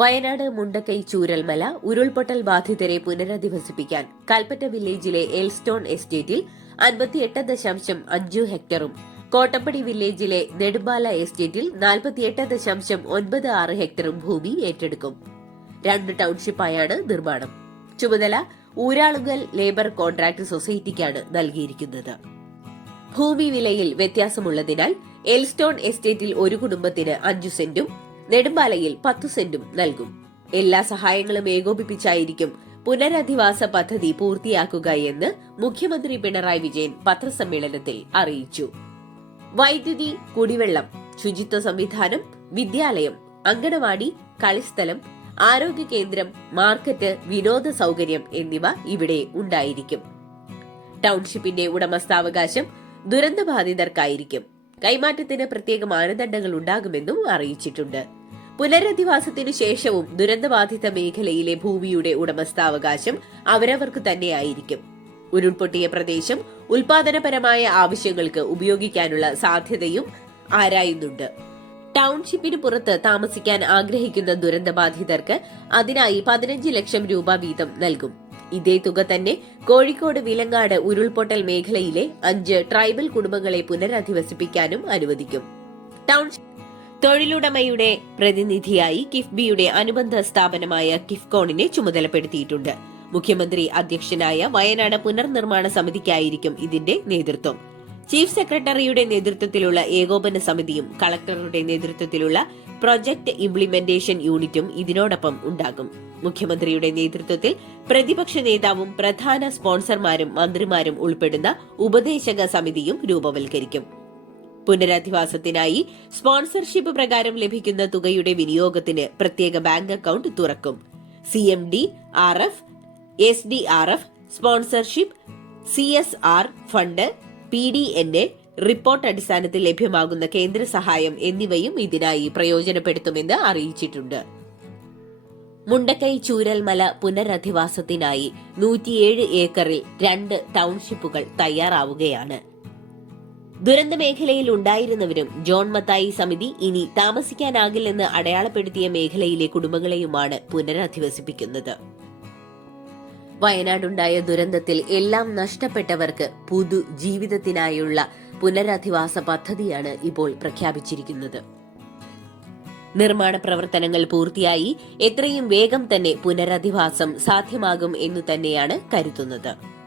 വയനാട് മുണ്ടക്കൈ ചൂരൽമല ഉരുൾപൊട്ടൽ ബാധിതരെ പുനരധിവസിപ്പിക്കാൻ കൽപ്പറ്റ വില്ലേജിലെ എൽസ്റ്റോൺ എസ്റ്റേറ്റിൽ അൻപത്തിയെട്ട് ദശാംശം അഞ്ചു ഹെക്ടറും കോട്ടപ്പടി വില്ലേജിലെ നെടുമ്പാല എസ്റ്റേറ്റിൽ നാൽപ്പത്തിയെട്ട് ദശാംശം ഒൻപത് ആറ് ഹെക്ടറും ഭൂമി ഏറ്റെടുക്കും. രണ്ട് ടൌൺഷിപ്പായാണ് നിർമ്മാണം. ചുമതല ഊരാളുങ്കൽ ലേബർ കോൺട്രാക്ട് സൊസൈറ്റിക്കാണ് നൽകിയിരിക്കുന്നത്. ഭൂമി വിലയിൽ വ്യത്യാസമുള്ളതിനാൽ എൽസ്റ്റോൺ എസ്റ്റേറ്റിൽ ഒരു കുടുംബത്തിന് അഞ്ചു സെന്റും നെടുമ്പാലയിൽ പത്തു സെന്റും നൽകും. എല്ലാ സഹായങ്ങളും ഏകോപിപ്പിച്ചായിരിക്കും പുനരധിവാസ പദ്ധതി പൂർത്തിയാക്കുക എന്ന് മുഖ്യമന്ത്രി പിണറായി വിജയൻ പത്രസമ്മേളനത്തിൽ അറിയിച്ചു. വൈദ്യുതി കുടിവെള്ളം ശുചിത്വ സംവിധാനം വിദ്യാലയം അങ്കണവാടി കളിസ്ഥലം ആരോഗ്യ കേന്ദ്രം മാർക്കറ്റ് വിനോദ സൗകര്യം എന്നിവ ഇവിടെ ഉണ്ടായിരിക്കും. ടൗൺഷിപ്പിന്റെ ഉടമസ്ഥാവകാശം ദുരന്തബാധിതർക്കായിരിക്കും. കൈമാറ്റത്തിന് പ്രത്യേക മാനദണ്ഡങ്ങൾ ഉണ്ടാകുമെന്നും അറിയിച്ചിട്ടുണ്ട്. പുനരധിവാസത്തിനു ശേഷവും ദുരന്തബാധിത മേഖലയിലെ ഭൂമിയുടെ ഉടമസ്ഥാവകാശം അവരവർക്ക് തന്നെയായിരിക്കും. ഉരുൾപൊട്ടിയ പ്രദേശം ഉൽപാദനപരമായ ആവശ്യങ്ങൾക്ക് ഉപയോഗിക്കാനുള്ള സാധ്യതയും ആരായുന്നുണ്ട്. ടൗൺഷിപ്പിന് പുറത്ത് താമസിക്കാൻ ആഗ്രഹിക്കുന്ന ദുരന്തബാധിതർക്ക് അതിനായി പതിനഞ്ച് ലക്ഷം രൂപ വീതം നൽകും. ഇതേ തുക തന്നെ കോഴിക്കോട് വിലങ്ങാട് ഉരുൾപൊട്ടൽ മേഖലയിലെ അഞ്ച് ട്രൈബൽ കുടുംബങ്ങളെ പുനരധിവസിപ്പിക്കാനും അനുവദിക്കും. ടൗൺഷിപ്പ് തൊഴിലുടമയുടെ പ്രതിനിധിയായി കിഫ്ബിയുടെ അനുബന്ധ സ്ഥാപനമായ കിഫ്കോണിനെ ചുമതലപ്പെടുത്തിയിട്ടുണ്ട്. മുഖ്യമന്ത്രി അധ്യക്ഷനായ വയനാട് പുനർനിർമ്മാണ സമിതിക്കായിരിക്കും ഇതിന്റെ നേതൃത്വം. ചീഫ് സെക്രട്ടറിയുടെ നേതൃത്വത്തിലുള്ള ഏകോപന സമിതിയും കളക്ടറുടെ നേതൃത്വത്തിലുള്ള പ്രൊജക്ട് ഇംപ്ലിമെന്റേഷൻ യൂണിറ്റും ഇതിനോടൊപ്പം ഉണ്ടാകും. മുഖ്യമന്ത്രിയുടെ നേതൃത്വത്തിൽ പ്രതിപക്ഷ നേതാവും പ്രധാന സ്പോൺസർമാരും മന്ത്രിമാരും ഉൾപ്പെടുന്ന ഉപദേശക സമിതിയും രൂപവൽക്കരിക്കും. പുനരധിവാസത്തിനായി സ്പോൺസർഷിപ്പ് പ്രകാരം ലഭിക്കുന്ന തുകയുടെ വിനിയോഗത്തിന് പ്രത്യേക ബാങ്ക് അക്കൌണ്ട് തുറക്കും. C M D R F S D R F sponsorship C S R fund P D N A report അടിസ്ഥാനത്തിൽ ലഭ്യമാകുന്ന കേന്ദ്ര സഹായം എന്നിവയും ഇതിനായി പ്രയോജനപ്പെടുത്തുമെന്ന് അറിയിച്ചിട്ടുണ്ട്. മുണ്ടക്കൈ ചൂരൽമല പുനരധിവാസത്തിനായി നൂറ്റിയേഴ് ഏക്കറിൽ രണ്ട് ടൗൺഷിപ്പുകൾ തയ്യാറാവുകയാണ്. ദുരന്ത മേഖലയിൽ ഉണ്ടായിരുന്നവരും ജോൺ മത്തായി സമിതി ഇനി താമസിക്കാനാകില്ലെന്ന് അടയാളപ്പെടുത്തിയ മേഖലയിലെ കുടുംബങ്ങളെയുമാണ് പുനരധിവസിപ്പിക്കുന്നത്. വയനാടുണ്ടായ ദുരന്തത്തിൽ എല്ലാം നഷ്ടപ്പെട്ടവർക്ക് പുതു ജീവിതത്തിനായുള്ള പുനരധിവാസ പദ്ധതിയാണ് ഇപ്പോൾ പ്രഖ്യാപിച്ചിരിക്കുന്നത്. നിർമ്മാണ പ്രവർത്തനങ്ങൾ പൂർത്തിയായി എത്രയും വേഗം തന്നെ പുനരധിവാസം സാധ്യമാകും എന്നു തന്നെയാണ് കരുതുന്നത്.